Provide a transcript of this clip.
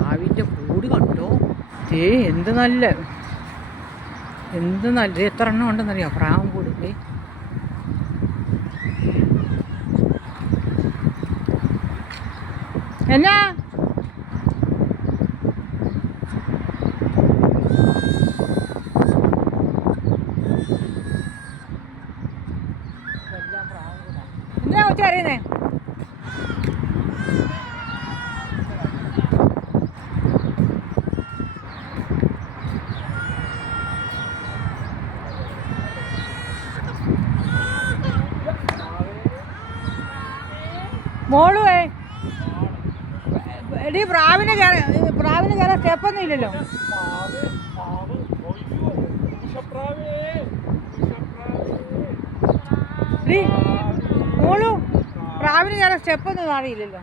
പ്രാവിൻ്റെ കൂട് കണ്ടോ? എന്ത് നല്ല എത്ര എണ്ണം ഉണ്ടെന്നറിയാം പ്രാവും കൂട്. എന്നാ എന്താ കൊച്ചു അറിയുന്നേ? മോളുവേ എടീ പ്രാവിന് കയറാൻ സ്റ്റെപ്പൊന്നും ഇല്ലല്ലോ. മോളു പ്രാവിന് കയറാൻ സ്റ്റെപ്പൊന്നും അറിയില്ലല്ലോ.